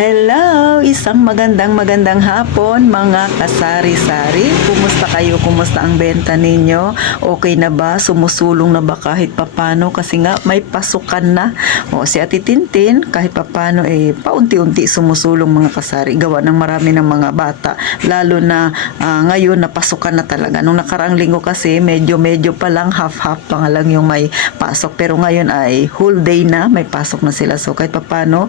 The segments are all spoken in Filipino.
Hello! Isang magandang hapon mga kasari-sari. Kumusta kayo? Kumusta ang benta ninyo? Okay na ba? Sumusulong na ba kahit papano? Kasi nga may pasukan na. O si Ate Tintin kahit papano paunti-unti sumusulong mga kasari. Gawa ng marami ng mga bata. Lalo na ngayon na pasukan na talaga. Nung nakaraang linggo kasi medyo pa lang half-half pa nga lang yung may pasok. Pero ngayon ay whole day na may pasok na sila. So kahit papano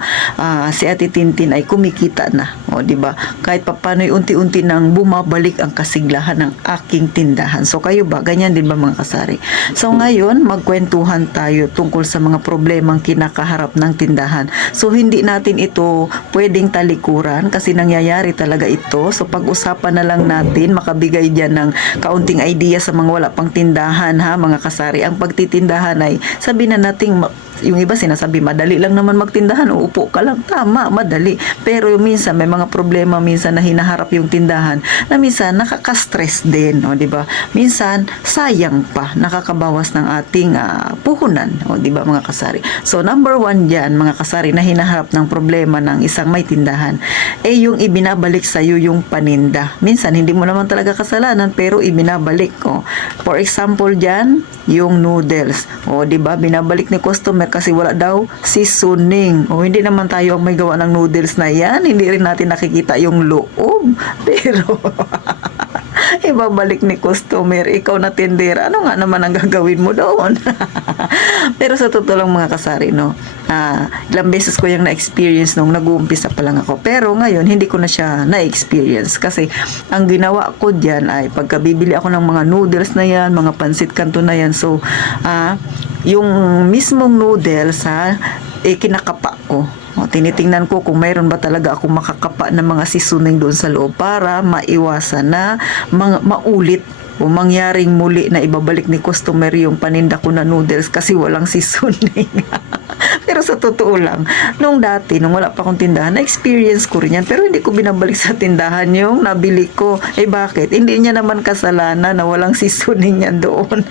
si Ate Tintin ay kumikita na. O, di ba? Kahit papaano'y unti-unti nang bumabalik ang kasiglahan ng aking tindahan. So, kayo ba? Ganyan din ba mga kasari? So, ngayon, magkwentuhan tayo tungkol sa mga problemang kinakaharap ng tindahan. So, hindi natin ito pwedeng talikuran kasi nangyayari talaga ito. So, pag-usapan na lang natin, makabigay dyan ng kaunting idea sa mga wala pang tindahan, ha, mga kasari. Ang pagtitindahan ay, sabi na nating yung iba sinasabi, madali lang naman magtindahan, uupo ka lang. Tama, madali. Pero minsan, may mga problema minsan na hinaharap yung tindahan na minsan nakaka-stress din, o, di ba? Minsan, sayang pa, nakakabawas ng ating puhunan, o, di ba mga kasari? So, number 1 dyan, mga kasari, na hinaharap ng problema ng isang may tindahan, yung ibinabalik sa'yo yung paninda. Minsan, hindi mo naman talaga kasalanan, pero ibinabalik, o. For example dyan, yung noodles, o, di ba? Binabalik ni customer kasi wala daw seasoning. O, hindi naman tayo ang may gawa ng noodles na yan. Hindi rin natin nakikita yung loob. Pero, ibabalik ni customer. Ikaw na tindera. Ano nga naman ang gagawin mo doon? Pero sa totoo lang mga kasari, no? Ilang beses ko yung na-experience nung nag-uumpisa pa lang ako. Pero ngayon, hindi ko na siya na-experience. Kasi, ang ginawa ko dyan ay pagkabibili ako ng mga noodles na yan, mga pansit kanto na yan. So, yung mismong noodles kinakapa ko. O, tinitingnan ko kung mayroon ba talaga akong makakapa ng mga seasoning doon sa loob para maiwasan na maulit o mangyaring muli na ibabalik ni customer yung paninda ko na noodles kasi walang seasoning. Pero sa totoo lang, nung dati, nung wala pa akong tindahan, na-experience ko rin yan. Pero hindi ko binabalik sa tindahan yung nabili ko. Bakit? Hindi niya naman kasalanan na walang seasoning yan doon.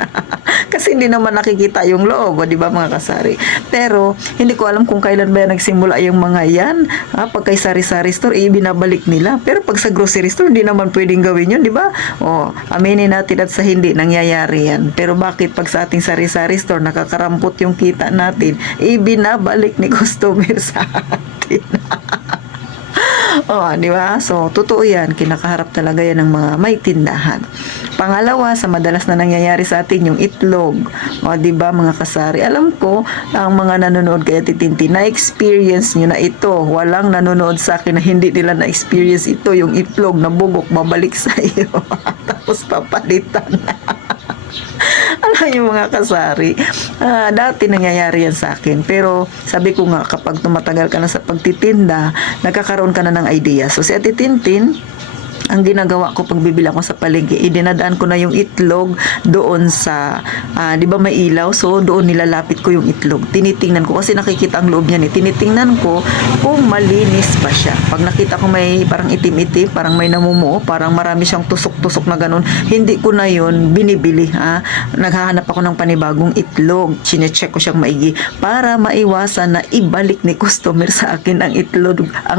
Kasi hindi naman nakikita yung loob, di ba mga kasari? Pero, hindi ko alam kung kailan ba nagsimula yung mga yan. Pag kay sari-sari store, binabalik nila. Pero pag sa grocery store, hindi naman pwedeng gawin yun, di ba? O, aminin natin at sa hindi, nangyayari yan. Pero bakit pag sa ating sari-sari store, nakakarampot yung kita natin, binabalik ni customer sa atin. Di ba? So, totoo yan. Kinakaharap talaga yan ng mga may tindahan. Pangalawa, sa madalas na nangyayari sa atin, yung itlog. Di ba, mga kasari? Alam ko, ang mga nanonood kay Ate Tintin, na-experience nyo na ito. Walang nanonood sa akin na hindi nila na-experience ito. Yung itlog na bugok, babalik sa iyo. Tapos papalitan na. Alam yung mga kasari, dati nangyayari yan sa akin. Pero sabi ko nga, kapag tumatagal ka na sa pagtitinda, nagkakaroon ka na ng idea. So si Ate Tintin, ang ginagawa ko pag bibili ako sa palengke, dinadaan ko na yung itlog doon sa, di ba may ilaw? So, doon nilalapit ko yung itlog. Tinitingnan ko, kasi nakikita ang loob niyan. Tinitingnan ko kung malinis ba siya. Pag nakita ko may parang itim-itim, parang may namumuo, parang marami siyang tusok-tusok na ganun, hindi ko na yun binibili. Naghahanap ako ng panibagong itlog. Chinecheck ko siyang maigi para maiwasan na ibalik ni customer sa akin ang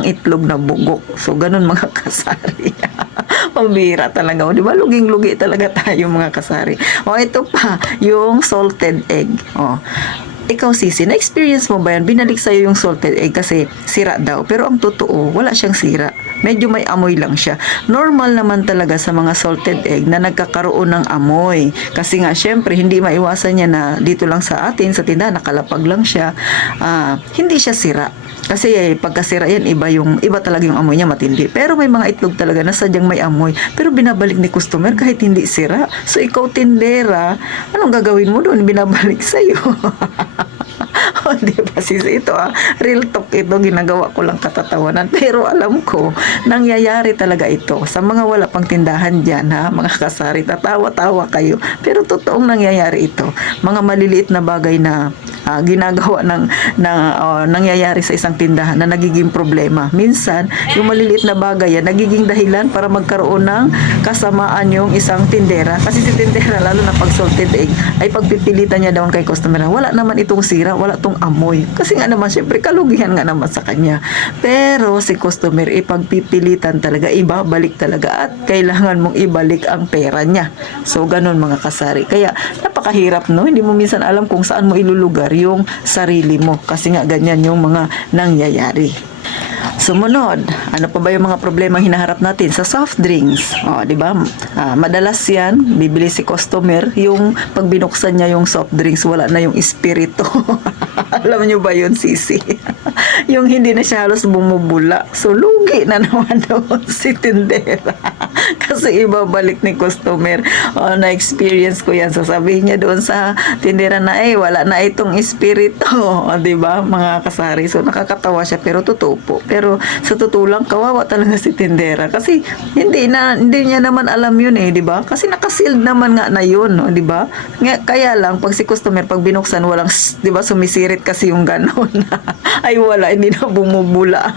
itlog na bugok. So, ganun mga kasari. Pambira talaga. Di ba? Luging-lugi talaga tayo mga kasari. Ito pa, yung salted egg. Ikaw, Sisi, na-experience mo ba yan? Binalik sa'yo yung salted egg kasi sira daw. Pero ang totoo, wala siyang sira. Medyo may amoy lang siya. Normal naman talaga sa mga salted egg na nagkakaroon ng amoy. Kasi nga, syempre, hindi maiwasan niya na dito lang sa atin, sa tindahan, nakalapag lang siya. Hindi siya sira. Kasi pagkasira yan, iba talaga yung amoy niya, matindi. Pero may mga itlog talaga na sadyang may amoy. Pero binabalik ni customer kahit hindi sira. So, ikaw, tindera, anong gagawin mo doon? Binabalik sa'yo. Di ba sis, ito real talk ito, ginagawa ko lang katatawanan, pero alam ko nangyayari talaga ito sa mga wala pang tindahan dyan, mga kasari, tatawa-tawa kayo, pero totoong nangyayari ito, mga maliliit na bagay na ginagawa nangyayari sa isang tindahan na nagiging problema. Minsan, yung maliliit na bagay yan, nagiging dahilan para magkaroon ng kasamaan yung isang tindera. Kasi si tindera, lalo na pag salted egg, ay pagpipilitan niya daw kay customer, wala naman itong sira, wala wala tong amoy. Kasi nga naman, syempre, kalugihan nga naman sa kanya. Pero si customer, ipagpipilitan talaga, ibabalik talaga at kailangan mong ibalik ang pera niya. So, ganun mga kasari. Kaya, napakahirap, no? Hindi mo minsan alam kung saan mo ilulugar yung sarili mo. Kasi nga, ganyan yung mga nangyayari. Sumunod, ano pa ba yung mga problema hinaharap natin sa soft drinks? O, di ba? Madalas yan, bibili si customer, yung pag binuksan niya yung soft drinks, wala na yung espiritu. Alam niyo ba yun, Sisi? Yung hindi na siya halos bumubula. So, lugi na naman doon si tindera. Kasi ibabalik ni customer. Na-experience ko yan. Sasabihin niya doon sa tindera na, wala na itong espiritu. Di ba, mga kasari? So, nakakatawa siya, pero totoo po. Pero sa totoo lang, kawawa talaga si tindera. Kasi hindi niya naman alam yun di ba? Kasi nakasealed naman nga na yun, di ba? Kaya lang, pag si customer, pag binuksan, walang, di ba, sumisirit kasi yung ganon. Ay wala, hindi na bumubula.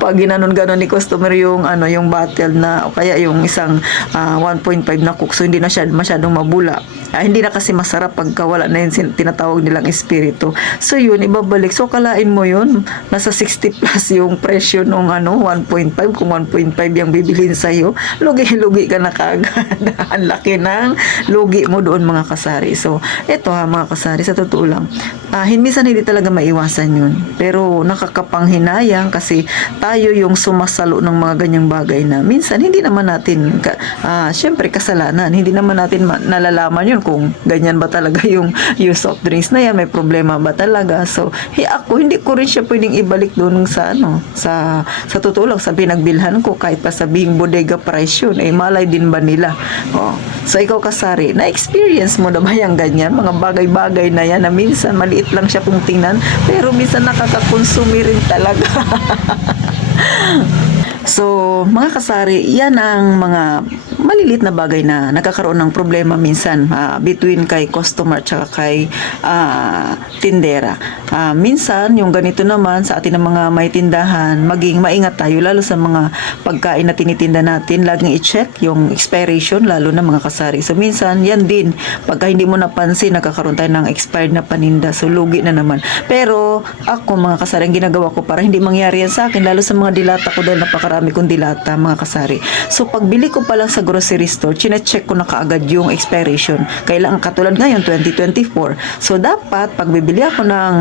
Pag ginanon-ganon ni customer yung, yung bottle na, o kaya yung isang 1.5 na coke, so hindi na siya masyadong mabula. Hindi na kasi masarap pagka wala na yung tinatawag nilang espiritu. So yun, ibabalik. So kalain mo yun, nasa 60 plus yung presyo nung 1.5, kung 1.5 yung bibilhin sa'yo, lugi-lugi ka na kagad. Ang laki ng lugi mo doon mga kasari. So, eto mga kasari, sa totoo lang, minsan hindi talaga maiwasan yun. Pero nakakapanghinayang kasi tayo yung sumasalo ng mga ganyang bagay na minsan hindi naman natin, syempre kasalanan, hindi naman natin nalalaman yun kung ganyan ba talaga yung soft drinks na yan, may problema ba talaga. So, ako, hindi ko rin siya pwedeng ibalik doon sa totoo lang, sa pinagbilhan ko, kahit pa sabihing bodega price yun, malay din ba nila? So, ikaw kasari, na-experience mo na ba yung ganyan? Mga bagay-bagay na yan na minsan maliit lang siya kung tingnan, pero minsan nakakakonsumi rin talaga. So, mga kasari, yan ang mga malilit na bagay na nagkakaroon ng problema minsan between kay customer at kay tindera. Minsan, yung ganito naman sa atin ng mga may tindahan, maging maingat tayo lalo sa mga pagkain na tinitinda natin, laging i-check yung expiration, lalo na mga kasari. So, minsan, yan din, pagka hindi mo napansin, nagkakaroon tayo ng expired na paninda, so lugi na naman. Pero, ako mga kasari, ang ginagawa ko para hindi mangyari yan sa akin, lalo sa mga dilata ko dahil napakarami kong dilata, mga kasari. So, pagbili ko pa lang sa grocery store, chine-check ko na kaagad yung expiration. Kailangan katulad ngayon, 2024. So, dapat, pag bibili ako ng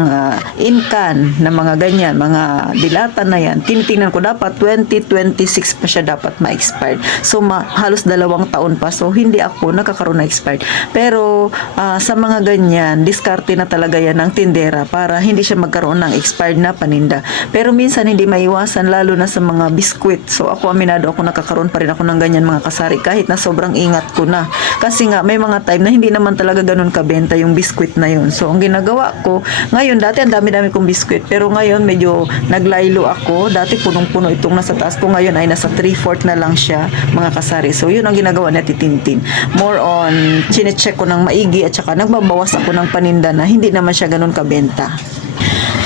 in-can na mga ganyan, mga dilata na yan, tinitingnan ko dapat 2026 pa siya dapat ma-expired. So, halos 2 taon pa. So, hindi ako nakakaroon na expired. Pero, sa mga ganyan, diskarte na talaga yan ng tindera para hindi siya magkaroon ng expired na paninda. Pero minsan, hindi maiwasan, lalo na sa mga biskwit. So, ako aminado ako, nakakaroon pa rin ako ng ganyan mga kasari kahit na sobrang ingat ko na. Kasi nga, may mga time na hindi naman talaga ganun kabenta yung biskwit na yun. So, ang ginagawa ko, ngayon, dati ang dami-dami kong biskwit. Pero ngayon, medyo naglaylo ako. Dati punong-puno itong nasa taas ko. Ngayon ay nasa 3/4 na lang siya, mga kasari. So, yun ang ginagawa ni Titintin. More on, chinecheck ko ng maigi at saka nagbabawas ako ng paninda na hindi naman siya ganun kabenta.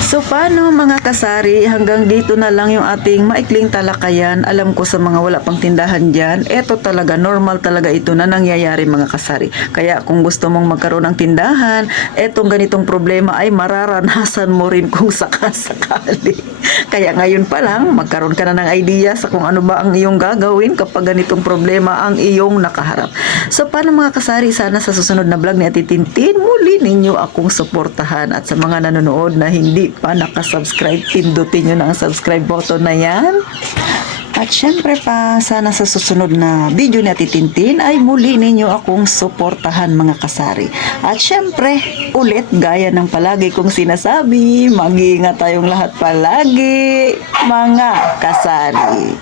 So, paano mga kasari, hanggang dito na lang yung ating maikling talakayan. Alam ko sa mga wala pang tindahan dyan, eto talaga, normal talaga ito na nangyayari mga kasari. Kaya kung gusto mong magkaroon ng tindahan, etong ganitong problema ay mararanasan mo rin kung sakasakali. Kaya ngayon pa lang, magkaroon ka na ng idea sa kung ano ba ang iyong gagawin kapag ganitong problema ang iyong nakaharap. So, paano mga kasari, sana sa susunod na vlog ni Ate Tintin, muli ninyo akong suportahan. At sa mga nanonood na hindi pa nakasubscribe, pindutin nyo na ang subscribe button na yan. At syempre pa, sana sa susunod na video ni Ate Tintin ay muli ninyo akong suportahan mga kasari. At syempre, ulit gaya ng palagi kong sinasabi, mag-iingat tayong lahat palagi mga kasari.